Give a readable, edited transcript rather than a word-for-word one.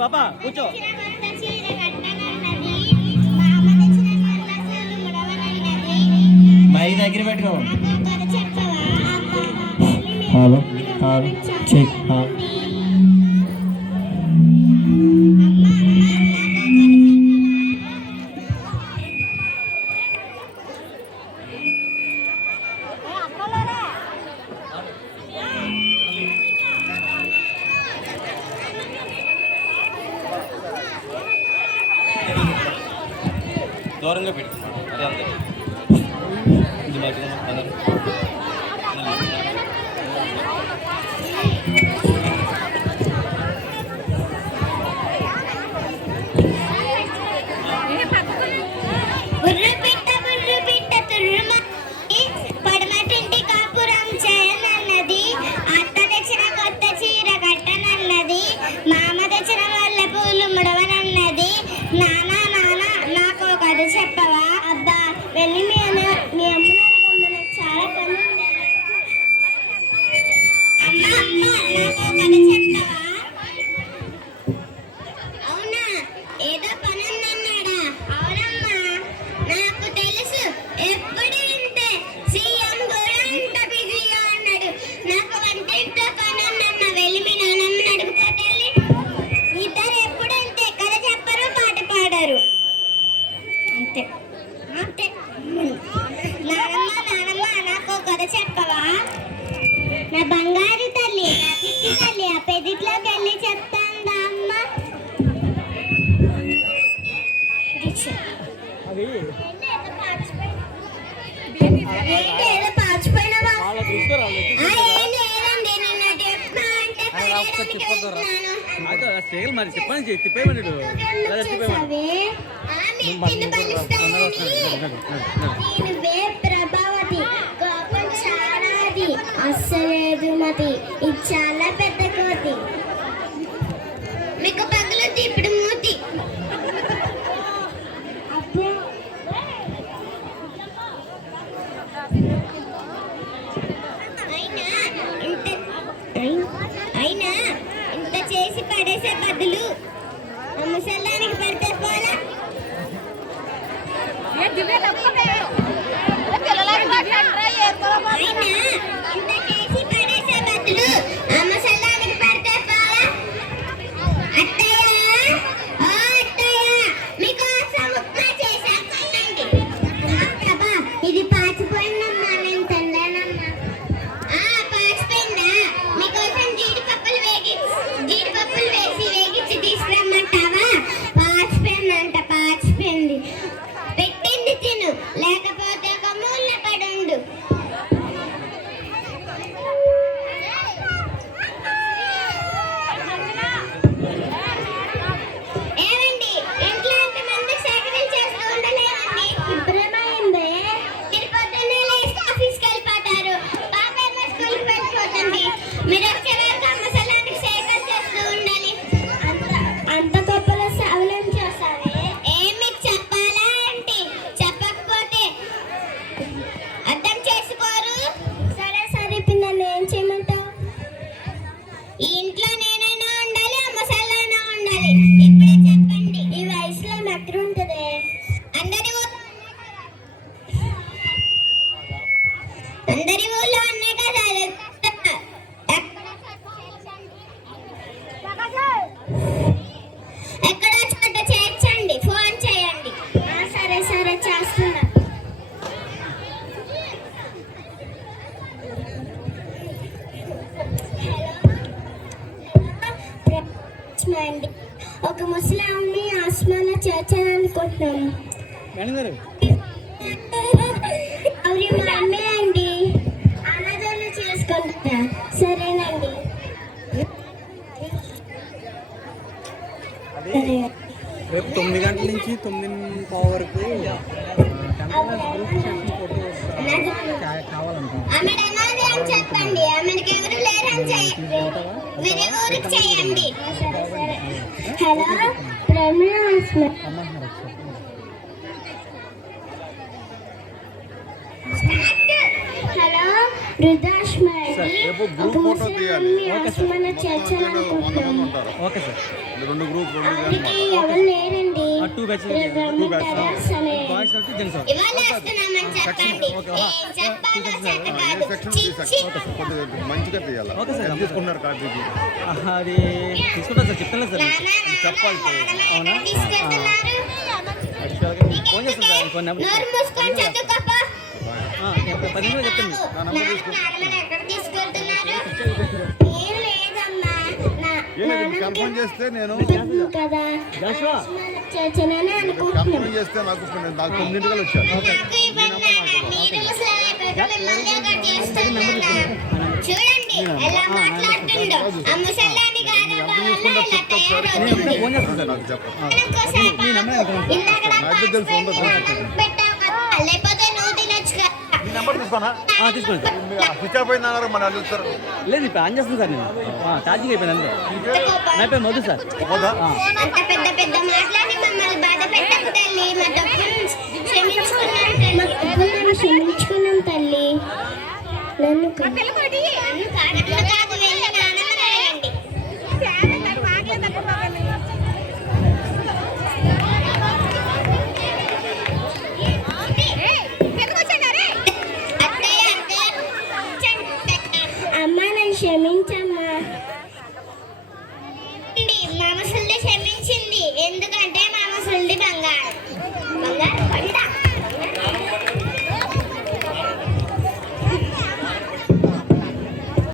పాపా కూర్చో. మై దగ్గర పెట్టుకో. Hello hello check. దూరంగా పెట్టి అదే అంతే. ఇది పడమటింటి కాపురం చేయనన్నది, అత్త తెచ్చిన కొత్త చీర కట్టనన్నది, మామ తెచ్చిన వల్ల పూలు ముడవనన్నది. నానా నానా నాకు కథ చెప్పవా? అబ్బా వెళ్ళి మీ అమ్మ నాకు చాలా పని. అమ్మ అమ్మ నాకు కథ చెప్పవా? అవునా, ఏదో పని ఉందన్నాడా? అవునమ్మా నాకు తెలుసు, ఎప్పుడు ఇంతే. సీఎం కూడా ఇంత బిజీగా ఉన్నాడు. నాకు వంటింట్లో పని ఉందన్న, వెళ్ళి మీ నాన్నమ్మని అడుగుపోతే. ఇద్దరు ఎప్పుడు అంతే, కథ చెప్పరు, పాట పాడరు, అంతే అంతే. నానమ్మ నానమ్మ నాకు కథ చెప్పవా? నా బంగారు తల్లి, నా చిట్టి తల్లి, ఆ పెదిట్లోకి వెళ్ళి చెప్తాందా అమ్మ? ఏదో పాచిపోయినవా? మరి చెప్పండి తిప్పేమని ప్రభావతి కోపం చాలాది, అస్సలేదు మతి, ఇది చాలా పెద్ద కోతి. మీకు పగులుద్ది ఇప్పుడు మూతి. అయినా ఇంత చేసి పడేసే బదులు ముసలానికి పడితే పోలా. ఇది పాచిపోయిందమ్మా, నేను తినలేనమ్మా. పాచిపోయిందా? మీకోసం జీడిపప్పులు వేసి వేగించి తీసుకురమ్మంటావా? పాచిపోయిందంట, పాచిపోయింది. పెట్టింది తిను, లేకపోతే ఒక మూల పడుండు. ఏమండి, ఇంట్లో ఎంతమంది సేకరణ చేస్తూ ఉండలేదండి? ఇప్పుడేమైంది? మీరు పొద్దున్నే లేచి ఆఫీస్కి వెళ్ళిపోతారు, పాప ఏమో స్కూల్కి వెళ్ళిపోతుంది. మీరు వచ్చే వరకు మసాలానికి సేకరణ చేస్తూ ఉండాలి. అంత గొప్పలో సవలం చేస్తావే? ఏమి చెప్పాలా అంటే? చెప్పకపోతే అర్థం చేసుకోరు. సరే సరే పిల్లలు, ఏం చేయమంటావు? ఈ ఇంట్లో నేనైనా ఉండాలి, ఆ మసాలైనా ఉండాలి. ఇప్పుడే చెప్పండి. ఈ వయసులో ఎక్కడ ఉంటుంది? అందరి ఊళ్ళో ఉన్నాయి కదా. ఎక్కడో చోట చేర్చండి, ఫోన్ చేయండి. సరే సరే చేస్తున్నా. అండి, ఒక ముసలాంని ఆస్మాలో చేర్చాలనుకుంటున్నాం. అవి మా అమ్మే అండి, అన్నదాన్ని చేసుకుంటున్నా. సరేనండి. రేపు 9 గంటల నుంచి 9:15 వరకు చెప్పండి, ఆమెకి ఎవరు లేరని వేరే ఊరికి చేయండి. హలో హలో వృద్ధాశ్రమానికి రేపు ఒక గ్రూప్ ఫోటో తీయాలి. ముసలాన్ని ఆశ్రమంలో చేర్చాలనుకుంటున్నాము. ఓకే సార్ 2 గ్రూప్ అందుకే ఎవరు లేరండి. 2 బ్యాచెస్ రేపు రమ్మంటారా? సరే. బాయ్స్ వచ్చి జెంట్స్ ఇవాళ వస్తున్నామని చెప్పండి. ఏం చెప్పాలో చేత కాదు. సెక్షన్ చి, చి. కొద్దిగా మంచిగా తీయాలి. Okay sir. ఎంత తీసుకున్నారు కార్తీక్? అది తీసుకుంటా సార్, చెప్తాను సార్. చెప్పాలి సార్. అవునా? తీసుకెళ్తున్నారు. యాక్చువల్గా ఫోన్ చేస్తాను సార్, ఫోన్ నెంబర్ నోరు మూసుకొని చదువుకోపో. 10 నిమిషాలు చెప్తాను మీకు. నాన్నమ్మని ఎక్కడ తీసుకెళ్తున్నారు? ఏం లేదమ్మా. కన్ఫర్మ్ చేస్తే నేను వద్దు కదా. జాషువా చేర్చనని అనుకుంటున్నాను. కన్ఫర్మ్ చేస్తే నాకు 9 వచ్చాను. నాకు ఇవ్వండి నాన్న. మీరు ముసలాయన మిమ్మల్ని అక్కడ చేస్తున్నాను. చూడండి ఎలా మాట్లాడుతుండో. ఆ ముసలాని గారు వాళ్ళ ఇలా నేను తయారవుతుంది. ఫోన్ చేస్తాను సార్. నాకు చెప్పండి. ఇందాక నాకు తెలుసు, ఉండదు. పెట్టావు కదా. లేకపోతే నువ్వు తినొచ్చు కదా. ఈ నెంబర్ తీసుకోనా? తీసుకోండి సార్. స్విచ్ ఆఫ్ అయిందన్నారు మన అడుగుతారు. లేదు ఇప్పుడు ఆన్ చేస్తాను సార్, నేను ఛార్జింగ్ అయిపోయింది అంతే. నా పేరు మధు సార్. పోదా? అంత పెద్ద పెద్ద మాట్లాడి మమ్మల్ని బాధ పెట్టకు తల్లి. మా తప్పును క్షమించుకున్నాం తల్లి. క్షమించుకున్నాం తల్లి. నన్ను